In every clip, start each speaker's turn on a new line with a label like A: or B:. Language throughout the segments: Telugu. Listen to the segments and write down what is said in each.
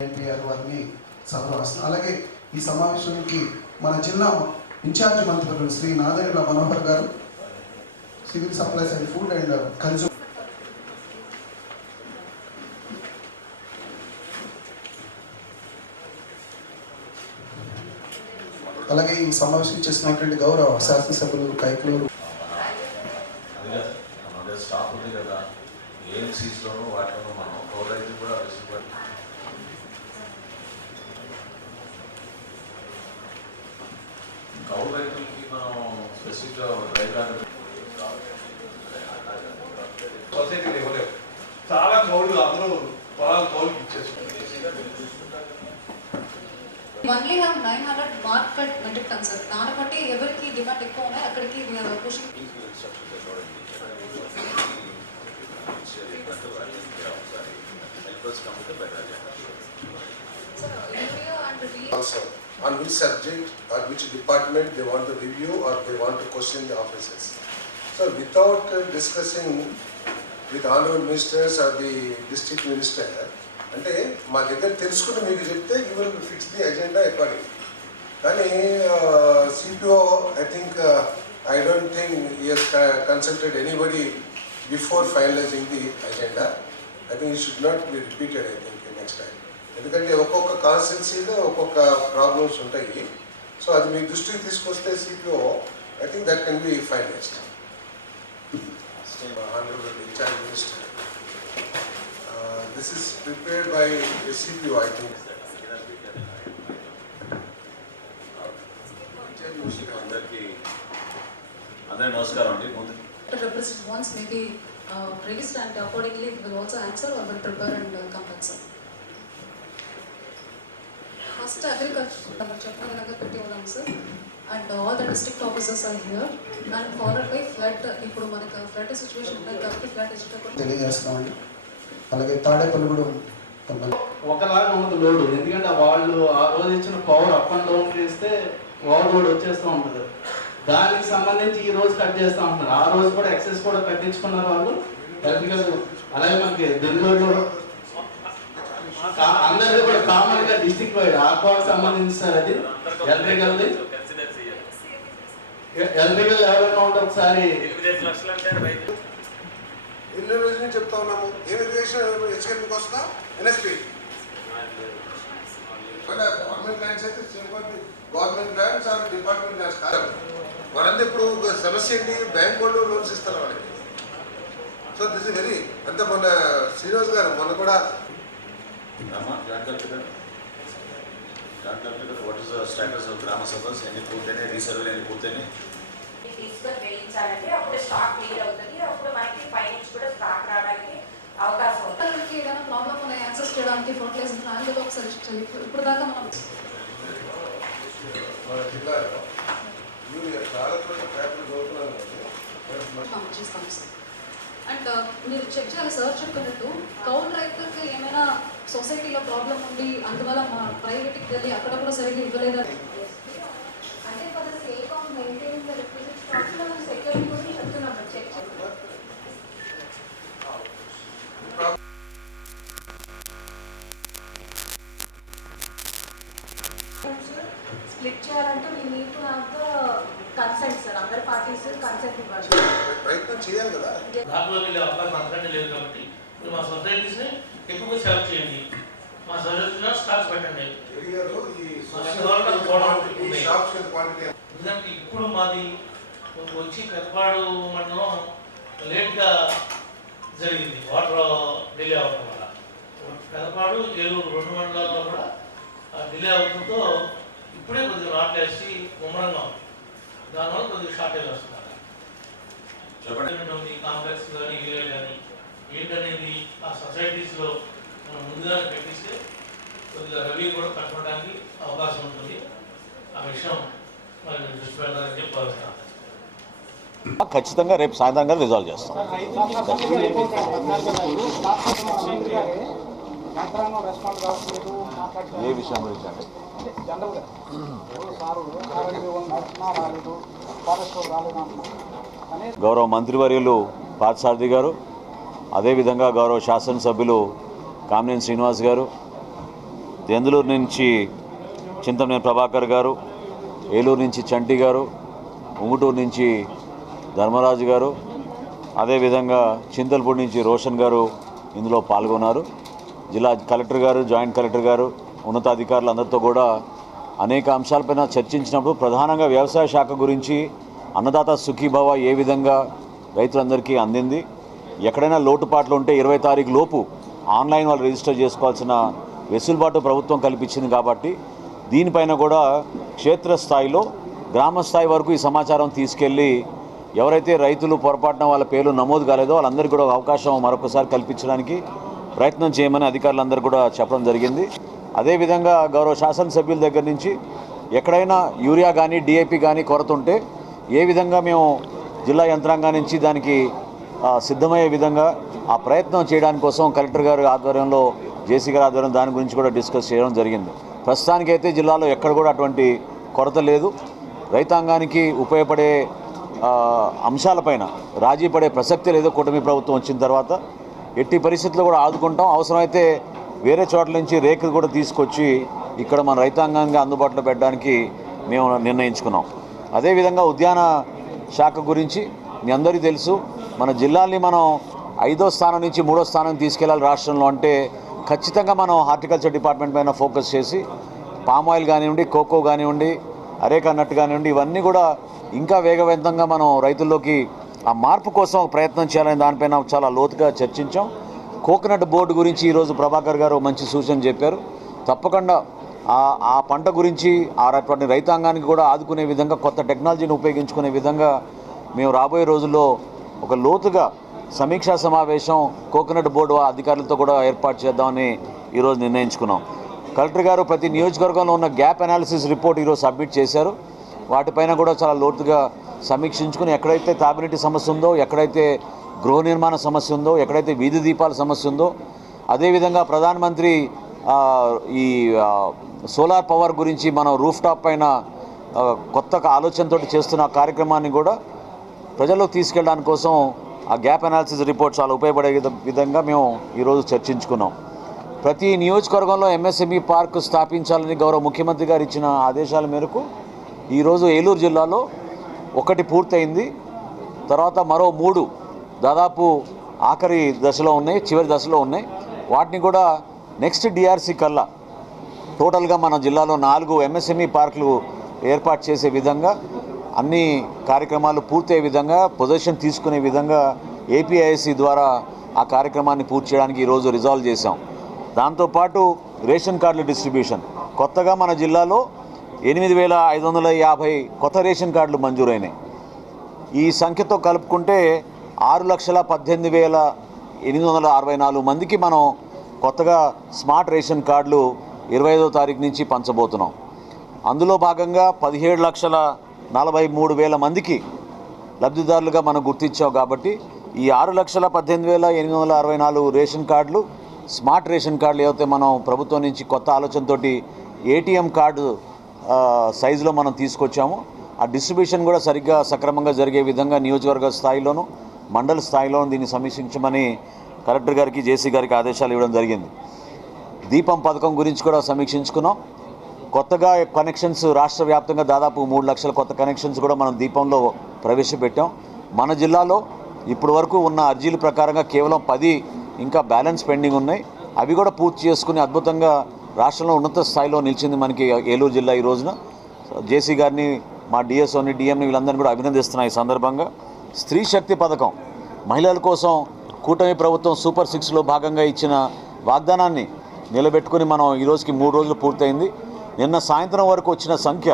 A: ఎన్టీఆర్ వారిని సభలో అలాగే ఈ సమావేశానికి మన జిల్లా ఇన్ఛార్జ్ మంత్రులు Shri Nadendla Manohar garu civil supplies and food and consume అలాగే ఈ సమావేశం చేసినటువంటి గౌరవ శాసనసభ్యులు Kaikaluru
B: Hundred market metric ton sir దాన్ని బట్టి ఎవరికి డిమాండ్ ఎక్కువ ఉన్నాయి అక్కడికి we're pushing sir urea and D
C: also on which subject or which department they want to review or they want to question the officers. So without uh, discussing with honorable ministers or the district minister, అంటే మా దగ్గర తెలుసుకుని మీకు చెప్తే you will fix the agenda according కానీ CPO I think I don't think you're consulted anybody before finalising the agenda I think it should not be repeated I think next time ఎందుకంటే ఒక్కొక్క కాన్స్టిట్యున్సీలో ఒక్కొక్క ప్రాబ్లమ్స్ ఉంటాయి సో అది మీ దృష్టికి తీసుకొస్తే CPO I think that can be finalised honourable in-charge minister this is prepared by CPO I think
D: అందరికీ అందరికీ నమస్కారం అండి. ముందు
B: represent once maybe uh, raised and accordingly we will also answer or will prepare and uh, come back sir. First agriculture చెప్పిన విధంగా పెట్టి ఉన్నాం sir and all the district officers are here and forward by flood ఇప్పుడు మనకు ఫ్లడ్ సిచ్యువేషన్ ఉంది కాబట్టి ఫ్లడ్ ఇచ్చేటప్పుడు
A: తెలియజేస్తున్నామండి అలాగే తాడేపల్లిగూడెం ఎమ్మెల్యే
E: ఒకలాగా ఉండదు లోడు ఎందుకంటే వాళ్ళు ఆ రోజు ఇచ్చిన పవర్ అప్ అండ్ డౌన్ చేస్తే ఓవర్ లోడ్ వచ్చేస్తూ ఉంటుంది. దానికి సంబంధించి ఈ రోజు కట్ చేస్తా ఉంటున్నారు. ఆ రోజు కూడా ఎక్సెస్ కూడా కట్టించుకున్నారు వాళ్ళు. ఎలక్ట్రికల్ అలాగే మనకి బెంగళూరులో అందరికీ కూడా కామన్గా డిస్ట్రిక్ట్ వైడ్ ఆక్వాకి సంబంధించి సార్ అది. ఎలక్ట్రికల్ది ఎలక్ట్రికల్ ఎవరైనా ఉంటే ఒకసారి?
C: ఎన్ని రోజులు చెప్తా ఉన్నాము? ఏ ఇరిగేషన్ హెచ్కెల్కి వస్తా ఎన్ఎస్పీ గవర్నమెంట్ ల్యాండ్స్ అయితే government lands or department lands కాదు. వాళ్ళంతా ఇప్పుడు ఒక సమస్య ఏంటి? బ్యాంక్ వాళ్ళు లోన్స్ ఇస్తారు వాళ్ళకి. సో దిస్ ఇస్ వెరీ అంత మొన్న శ్రీనివాస్ గారు మొన్న కూడా
D: what is the status of gram sabhas ఎన్ని పూర్తయినాయి? రీసర్వేలు ఎన్ని పూర్తయినాయి?
F: తీసుకొని వేయించాలంటే అప్పుడు స్టాక్ క్లియర్ అవుతుంది. అప్పుడు మనకి పైనుంచి కూడా స్టాక్ రావడానికి అవకాశం ఉంటుంది
B: ప్రాబ్లం ఉన్నాయి? చేయడానికి ఫర్టిలైజర్ ప్లాన్ ఏదో ఒకసారి ఇచ్చాలి ఇప్పుడు ఇప్పుడు దాకా మనం
C: మన జిల్లాలో యూరియా చాలా చోట్ల పేపర్లు చదువుతున్నాను కానీ
B: మనం చేస్తాం సార్ అండ్ మీరు చెక్ చేయాలి సార్ చెప్పినట్టు కౌలు రైతులకి ఏమైనా సొసైటీలో ప్రాబ్లం ఉండి అందువల్ల మా ప్రైవేట్కి వెళ్ళి అక్కడ కూడా సరిగ్గా ఇవ్వలేదా?
F: స్ప్లిట్ చేయాలంటే we need to have the consent sir అందరి పార్టీస్ కన్సెంట్ ఇవ్వాలి.
C: ప్రయత్నం చేయాలి కదా.
G: దాంట్లోకి వెళ్ళే అవకాశం అంతకంటే లేదు కాబట్టి మీరు మా సొసైటీస్ని ఎక్కువగా సెలెక్ట్ చేయండి. మా సొసైటీలో స్టాక్స్ పెట్టండి. ఎందుకంటే ఇప్పుడు మాది వచ్చి పెద్దపాడు మండలం లేట్గా జరిగింది. వాటర్ డిలే అవ్వడం వల్ల. పెద్దపాడు ఏలూరు రెండు మండలాల్లో కూడా డిలే అవడంతో ఇప్పుడే కొద్దిగా నాట్లేసి ముమ్మరంగా ఉంది. దానివల్ల కొద్దిగా షార్టేజ్ వస్తుంది.
D: చెప్పండి.
G: ఉంది కాంప్లెక్స్ కానీ ఇవే కానీ ఏంటనేది ఆ సొసైటీస్లో మనం ముందుగా పెట్టిస్తే కొద్దిగా రవి కూడా కట్టుకోవడానికి అవకాశం ఉంటుంది. ఆ విషయం మరి దృష్టి పెడతారని చెప్పి
H: ఖచ్చితంగా రేపు సాయంత్రంగా రిజాల్వ్ చేస్తాం.
I: యంత్రాంగం రెస్పాండ్ కావట్లేదు మాట్లాడుతున్నారు
H: ఏ విషయం గురించి అండి
I: జనరల్గా సారు రాలేదు ఫారెస్ట్ రాలేదు
H: గౌరవ మంత్రివర్యులు పార్థసారథి గారు అదేవిధంగా గౌరవ శాసనసభ్యులు కామినేని శ్రీనివాస్ గారు దెందులూరు నుంచి చింతమనేని ప్రభాకర్ గారు ఏలూరు నుంచి చంటి గారు ఉంగుటూరు నుంచి ధర్మరాజు గారు అదేవిధంగా చింతలపూడి నుంచి రోషన్ గారు ఇందులో పాల్గొన్నారు. జిల్లా కలెక్టర్ గారు జాయింట్ కలెక్టర్ గారు ఉన్నతాధికారులు అందరితో కూడా అనేక అంశాలపైన చర్చించినప్పుడు ప్రధానంగా వ్యవసాయ శాఖ గురించి అన్నదాత సుఖీభవ ఏ విధంగా రైతులందరికీ అందింది. ఎక్కడైనా లోటుపాట్లు ఉంటే ఇరవై తారీఖు లోపు ఆన్లైన్ వాళ్ళు రిజిస్టర్ చేసుకోవాల్సిన వెసులుబాటు ప్రభుత్వం కల్పించింది కాబట్టి దీనిపైన కూడా క్షేత్రస్థాయిలో గ్రామ స్థాయి వరకు ఈ సమాచారం తీసుకెళ్ళి ఎవరైతే రైతులు పొరపాటున వాళ్ళ పేర్లు నమోదు కాలేదో వాళ్ళందరికీ కూడా అవకాశం మరొకసారి కల్పించడానికి ప్రయత్నం చేయమని అధికారులందరూ కూడా చెప్పడం జరిగింది. అదేవిధంగా గౌరవ శాసనసభ్యుల దగ్గర నుంచి ఎక్కడైనా యూరియా కానీ డిఏపి కానీ కొరత ఉంటే ఏ విధంగా మేము జిల్లా యంత్రాంగం నుంచి దానికి సిద్ధమయ్యే విధంగా ఆ ప్రయత్నం చేయడానికి కోసం కలెక్టర్ గారి ఆధ్వర్యంలో జేసీ గారి ఆధ్వర్యం దాని గురించి కూడా డిస్కస్ చేయడం జరిగింది. ప్రస్తుతానికైతే జిల్లాలో ఎక్కడ కూడా అటువంటి కొరత లేదు. రైతాంగానికి ఉపయోగపడే అంశాలపైన రాజీ పడే ప్రసక్తి లేదు. కూటమి ప్రభుత్వం వచ్చిన తర్వాత ఎట్టి పరిస్థితుల్లో కూడా ఆదుకుంటాం. అవసరమైతే వేరే చోట్ల నుంచి రేకులు కూడా తీసుకొచ్చి ఇక్కడ మన రైతాంగంగా అందుబాటులో పెట్టడానికి మేము నిర్ణయించుకున్నాం. అదేవిధంగా ఉద్యాన శాఖ గురించి మీ అందరికీ తెలుసు. మన జిల్లాల్ని మనం ఐదో స్థానం నుంచి మూడో స్థానం తీసుకెళ్ళాలి రాష్ట్రంలో అంటే ఖచ్చితంగా మనం హార్టికల్చర్ డిపార్ట్మెంట్ పైన ఫోకస్ చేసి పామ్ ఆయిల్ కానివ్వండి కోకో కానివ్వండి అరేక నట్టు కానివ్వండి ఇవన్నీ కూడా ఇంకా వేగవంతంగా మనం రైతుల్లోకి ఆ మార్పు కోసం ఒక ప్రయత్నం చేయాలని దానిపైన చాలా లోతుగా చర్చించాం. కోకోనట్ బోర్డు గురించి ఈరోజు ప్రభాకర్ గారు మంచి సూచన చెప్పారు. తప్పకుండా ఆ ఆ పంట గురించి అటువంటి రైతాంగానికి కూడా ఆదుకునే విధంగా కొత్త టెక్నాలజీని ఉపయోగించుకునే విధంగా మేము రాబోయే రోజుల్లో ఒక లోతుగా సమీక్షా సమావేశం కోకోనట్ బోర్డు అధికారులతో కూడా ఏర్పాటు చేద్దామని ఈరోజు నిర్ణయించుకున్నాం. కలెక్టర్ గారు ప్రతి నియోజకవర్గంలో ఉన్న గ్యాప్ అనాలిసిస్ రిపోర్ట్ ఈరోజు సబ్మిట్ చేశారు. వాటిపైన కూడా చాలా లోతుగా సమీక్షించుకుని ఎక్కడైతే తాగునీటి సమస్య ఉందో ఎక్కడైతే గృహ నిర్మాణ సమస్య ఉందో ఎక్కడైతే వీధి దీపాల సమస్య ఉందో అదేవిధంగా ప్రధానమంత్రి ఈ సోలార్ పవర్ గురించి మనం రూఫ్ టాప్ పైన కొత్త ఆలోచనతో చేస్తున్న కార్యక్రమాన్ని కూడా ప్రజల్లోకి తీసుకెళ్ళడానికి కోసం ఆ గ్యాప్ అనాలిసిస్ రిపోర్ట్ చాలా ఉపయోగపడే విధ- విధంగా మేము ఈరోజు చర్చించుకున్నాం. ప్రతి నియోజకవర్గంలో ఎంఎస్ఎంఈ పార్క్ స్థాపించాలని గౌరవ ముఖ్యమంత్రి గారు ఇచ్చిన ఆదేశాల మేరకు ఈరోజు ఏలూరు జిల్లాలో ఒకటి పూర్తయింది. తర్వాత మరో మూడు దాదాపు ఆఖరి దశలో ఉన్నాయి చివరి దశలో ఉన్నాయి. వాటిని కూడా నెక్స్ట్ డిఆర్సీ కల్లా టోటల్గా మన జిల్లాలో నాలుగు ఎంఎస్ఎంఈ పార్కులు ఏర్పాటు చేసే విధంగా అన్ని కార్యక్రమాలు పూర్తయ్యే విధంగా పొజిషన్ తీసుకునే విధంగా ఏపీఐసి ద్వారా ఆ కార్యక్రమాన్ని పూర్తి చేయడానికి ఈరోజు రిజాల్వ్ చేశాం. దాంతోపాటు రేషన్ కార్డుల డిస్ట్రిబ్యూషన్. కొత్తగా మన జిల్లాలో ఎనిమిది వేల ఐదు వందల యాభై కొత్త రేషన్ కార్డులు మంజూరైనాయి. ఈ సంఖ్యతో కలుపుకుంటే ఆరు లక్షల పద్దెనిమిది వేల ఎనిమిది వందల అరవై నాలుగు మందికి మనం కొత్తగా స్మార్ట్ రేషన్ కార్డులు ఇరవై ఐదో తారీఖు నుంచి పంచబోతున్నాం. అందులో భాగంగా పదిహేడు లక్షల నలభై మూడు వేల మందికి లబ్ధిదారులుగా మనం గుర్తించాం కాబట్టి ఈ ఆరు లక్షల పద్దెనిమిది వేల ఎనిమిది వందల అరవై నాలుగు రేషన్ కార్డులు స్మార్ట్ రేషన్ కార్డులు ఏవైతే మనం ప్రభుత్వం నుంచి కొత్త ఆలోచనతోటి ఏటీఎం కార్డు సైజులో మనం తీసుకొచ్చాము. ఆ డిస్ట్రిబ్యూషన్ కూడా సరిగ్గా సక్రమంగా జరిగే విధంగా నియోజకవర్గ స్థాయిలోను మండల స్థాయిలోను దీన్ని సమీక్షించమని కలెక్టర్ గారికి జేసీ గారికి ఆదేశాలు ఇవ్వడం జరిగింది. దీపం పథకం గురించి కూడా సమీక్షించుకున్నాం. కొత్తగా కనెక్షన్స్ రాష్ట్ర వ్యాప్తంగా దాదాపు మూడు లక్షల కొత్త కనెక్షన్స్ కూడా మనం దీపంలో ప్రవేశపెట్టాం. మన జిల్లాలో ఇప్పటి వరకు ఉన్న అర్జీల ప్రకారంగా కేవలం పది ఇంకా బ్యాలెన్స్ పెండింగ్ ఉన్నాయి. అవి కూడా పూర్తి చేసుకుని అద్భుతంగా రాష్ట్రంలో ఉన్నత స్థాయిలో నిలిచింది మనకి ఏలూరు జిల్లా ఈ రోజున. జేసీ గారిని మా డిఎస్ఓని డిఎంని వీళ్ళందరినీ కూడా అభినందిస్తున్నా ఈ సందర్భంగా. స్త్రీ శక్తి పథకం మహిళల కోసం కూటమి ప్రభుత్వం సూపర్ సిక్స్లో భాగంగా ఇచ్చిన వాగ్దానాన్ని నిలబెట్టుకుని మనం ఈ రోజుకి మూడు రోజులు పూర్తయింది. నిన్న సాయంత్రం వరకు వచ్చిన సంఖ్య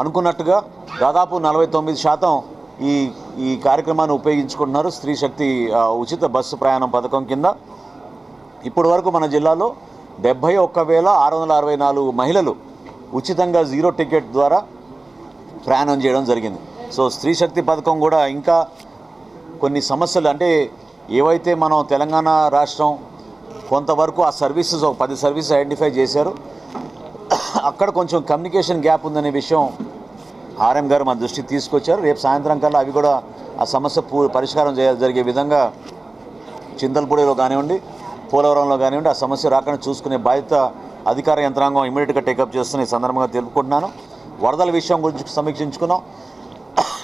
H: అనుకున్నట్టుగా దాదాపు నలభై తొమ్మిది శాతం ఈ ఈ కార్యక్రమాన్ని ఉపయోగించుకుంటున్నారు స్త్రీ శక్తి ఉచిత బస్సు ప్రయాణం పథకం కింద. ఇప్పటి వరకు మన జిల్లాలో డెబ్భై ఒక్క వేల ఆరు వందల అరవై నాలుగు మహిళలు ఉచితంగా జీరో టికెట్ ద్వారా ప్రయాణం చేయడం జరిగింది. సో స్త్రీ శక్తి పథకం కూడా ఇంకా కొన్ని సమస్యలు అంటే ఏవైతే మనం తెలంగాణ రాష్ట్రం కొంతవరకు ఆ సర్వీసెస్ ఒక పది సర్వీసెస్ ఐడెంటిఫై చేశారు అక్కడ కొంచెం కమ్యూనికేషన్ గ్యాప్ ఉందనే విషయం ఆర్ఎం గారు మన దృష్టికి తీసుకొచ్చారు. రేపు సాయంత్రం కల్లా అవి కూడా ఆ సమస్య పూ పరిష్కారం చేయ జరిగే విధంగా చింతలపూడిలో కానివ్వండి పోలవరంలో కానివ్వండి ఆ సమస్య రాకుండా చూసుకునే బాధ్యత అధికార యంత్రాంగం ఇమీడియట్గా టేకప్ చేస్తున్న ఈ సందర్భంగా తెలుపుకుంటున్నాను. వరదల విషయం గురించి సమీక్షించుకున్నాం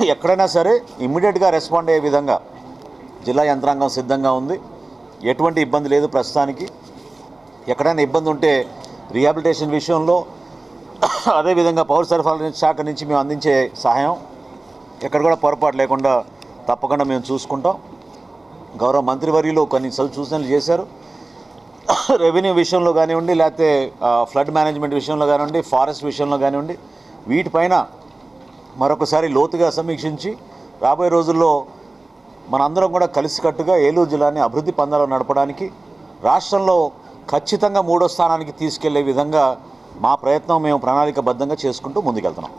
H: ఎక్కడైనా సరే ఇమ్మీడియట్గా రెస్పాండ్ అయ్యే విధంగా జిల్లా యంత్రాంగం సిద్ధంగా ఉంది. ఎటువంటి ఇబ్బంది లేదు ప్రస్తుతానికి. ఎక్కడైనా ఇబ్బంది ఉంటే రీహాబిలిటేషన్ విషయంలో అదేవిధంగా పౌర సరఫరాల శాఖ నుంచి మేము అందించే సహాయం. ఎక్కడ కూడా పొరపాటు లేకుండా తప్పకుండా మేము చూసుకుంటాం. గౌరవ మంత్రివర్యులు కొన్ని సలు- సూచనలు చేశారు. రెవెన్యూ విషయంలో కానివ్వండి లేకపోతే ఫ్లడ్ మేనేజ్మెంట్ విషయంలో కానివ్వండి ఫారెస్ట్ విషయంలో కానివ్వండి వీటిపైన మరొకసారి లోతుగా సమీక్షించి రాబోయే రోజుల్లో మనందరం కూడా కలిసికట్టుగా ఏలూరు జిల్లాని అభివృద్ధి పందాలు నడపడానికి రాష్ట్రంలో ఖచ్చితంగా మూడో స్థానానికి తీసుకెళ్ళే విధంగా మా ప్రయత్నం మేము ప్రణాళికబద్ధంగా చేసుకుంటూ ముందుకెళ్తున్నాం.